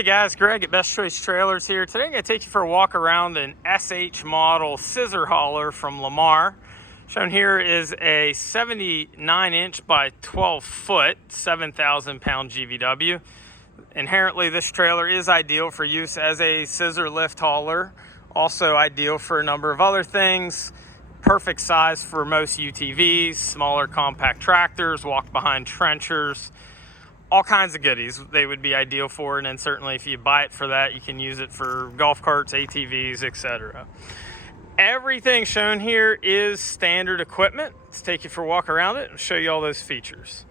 Hey guys, Greg at Best Choice Trailers here. Today I'm going to take you for a walk around an SH model scissor hauler from Lamar. Shown here is a 79 inch by 12 foot, 7,000 pound GVW. Inherently, this trailer is ideal for use as a scissor lift hauler. Also ideal for a number of other things. Perfect size for most UTVs, smaller compact tractors, walk behind trenchers. All kinds of goodies they would be ideal for, and then certainly if you buy it for that, you can use it for golf carts, ATVs, etc. Everything shown here is standard equipment. Let's take you for a walk around it and show you all those features.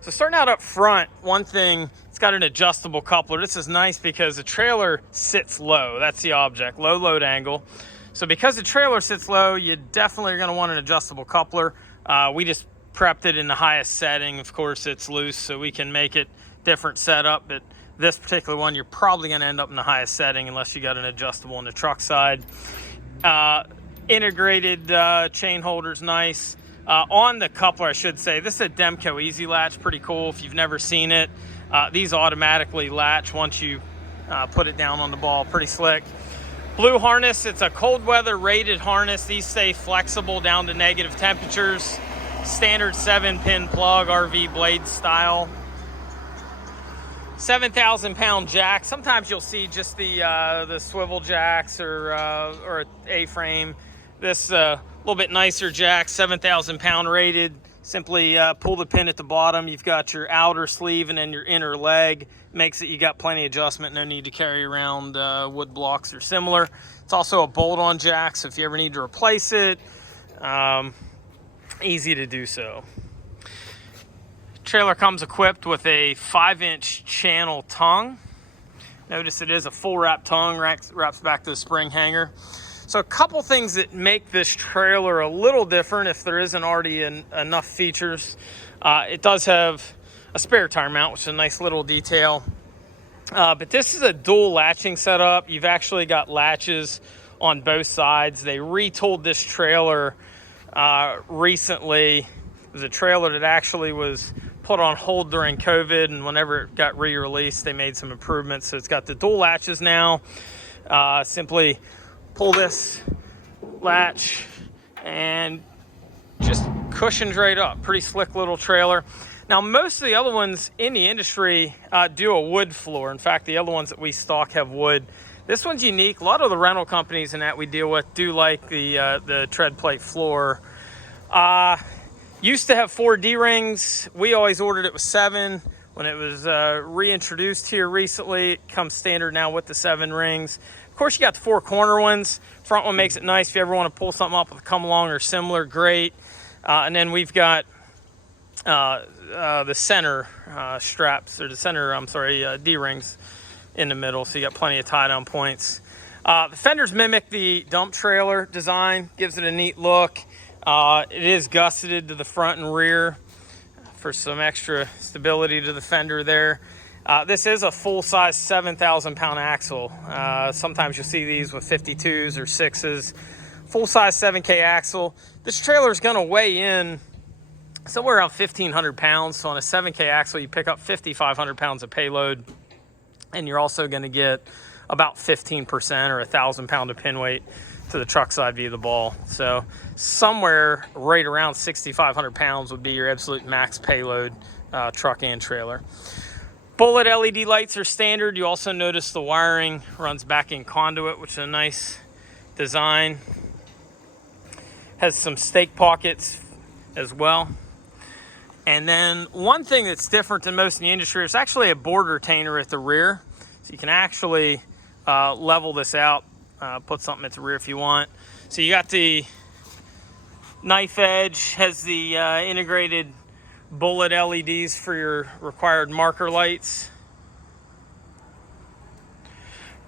So starting out up front, one thing, it's got an adjustable coupler. This is nice because the trailer sits low. That's the object, low load angle. So because the trailer sits low, you definitely are going to want an adjustable coupler. We just prepped it in the highest setting. Of course, it's loose, so we can make it different setup, but this particular one, you're probably going to end up in the highest setting unless you got an adjustable on the truck side. Integrated chain holders, nice. On the coupler, I should say, this is a Demco Easy Latch, pretty cool if you've never seen it. These automatically latch once you put it down on the ball, pretty slick. Blue harness, it's a cold weather rated harness. These stay flexible down to negative temperatures. Standard 7-pin plug, RV blade style. 7,000 pound jack. Sometimes you'll see just the swivel jacks or a A-frame. This a little bit nicer jack, 7,000 pound rated. Simply pull the pin at the bottom. You've got your outer sleeve and then your inner leg. Makes it you got plenty of adjustment. No need to carry around wood blocks or similar. It's also a bolt-on jack, so if you ever need to replace it, easy to do so. Trailer comes equipped with a 5-inch channel tongue. Notice it is a full wrap tongue, wraps back to the spring hanger. So a couple things that make this trailer a little different if there isn't already enough features. It does have a spare tire mount, which is a nice little detail. But this is a dual latching setup. You've actually got latches on both sides. They retooled this trailer recently. It was a trailer that actually was put on hold during COVID, and whenever it got re-released, they made some improvements. So it's got the dual latches now. Simply pull this latch and just cushions right up. Pretty slick little trailer. Now, most of the other ones in the industry do a wood floor. In fact, the other ones that we stock have wood. This one's unique. A lot of the rental companies and that we deal with do like the tread plate floor. Used to have 4 D-rings. We always ordered it with 7. When it was reintroduced here recently, it comes standard now with the 7 rings. Of course, you got the 4 corner ones. Front one makes it nice if you ever want to pull something up with a come along or similar, great. And then we've got the center straps, or the center, D-rings in the middle, so you got plenty of tie-down points. The fenders mimic the dump trailer design, gives it a neat look. It is gusseted to the front and rear for some extra stability to the fender there. This is a full-size 7,000 pound axle. Sometimes you'll see these with 52s or 6s. Full-size 7K axle. This trailer is going to weigh in somewhere around 1,500 pounds. So on a 7K axle, you pick up 5,500 pounds of payload. And you're also going to get about 15% or 1,000 pound of pin weight to the truck side via the ball. So somewhere right around 6,500 pounds would be your absolute max payload, truck and trailer. Bullet LED lights are standard. You also notice the wiring runs back in conduit, which is a nice design. Has some stake pockets as well. And then one thing that's different than most in the industry is actually a board retainer at the rear. So you can actually level this out, put something at the rear if you want. So you got the knife edge, has the integrated bullet LEDs for your required marker lights.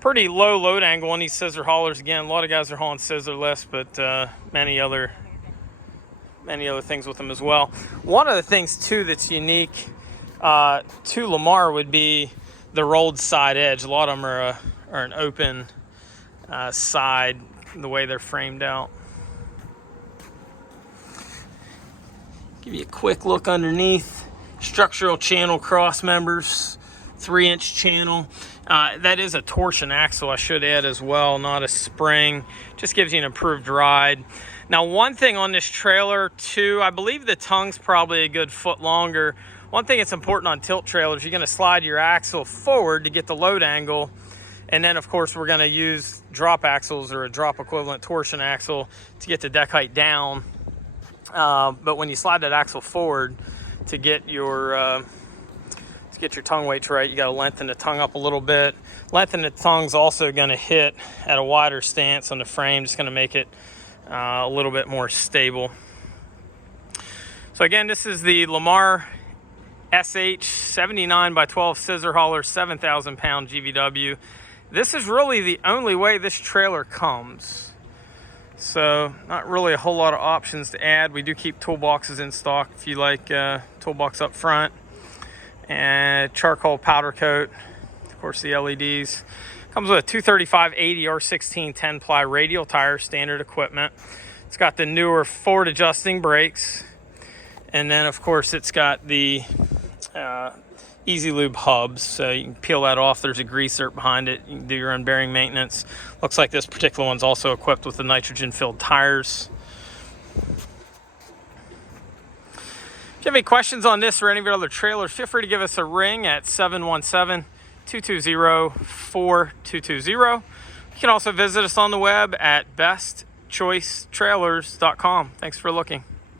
Pretty low load angle on these scissor haulers. Again, a lot of guys are hauling scissor lifts, but many other things with them as well. One of the things too that's unique to Lamar would be the rolled side edge. A lot of them are an open side, the way they're framed out. Give you a quick look underneath. Structural channel cross members 3-inch channel. That is a torsion axle, I should add as well, not a spring. Just gives you an improved ride. Now, one thing on this trailer too, I believe the tongue's probably a good foot longer. One thing that's important on tilt trailers, you're going to slide your axle forward to get the load angle. And then, of course, we're going to use drop axles or a drop equivalent torsion axle to get the deck height down. But when you slide that axle forward to get your tongue weights right, you got to lengthen the tongue up a little bit. Lengthen the tongue's also going to hit at a wider stance on the frame. Just going to make it a little bit more stable. So again, this is the Lamar SH791217 scissor hauler, 7,000 pound GVW. This is really the only way this trailer comes. So not really a whole lot of options to add. We do keep toolboxes in stock if you like toolbox up front. And charcoal powder coat, of course the LEDs. Comes with a 235/80 R16 10-ply radial tire, standard equipment. It's got the newer forward adjusting brakes. And then of course it's got the Easy Lube hubs, so you can peel that off. There's a greaser behind it. You can do your own bearing maintenance. Looks like this particular one's also equipped with the nitrogen-filled tires. If you have any questions on this or any of your other trailers, feel free to give us a ring at 717-220-4220. You can also visit us on the web at bestchoicetrailers.com. Thanks for looking.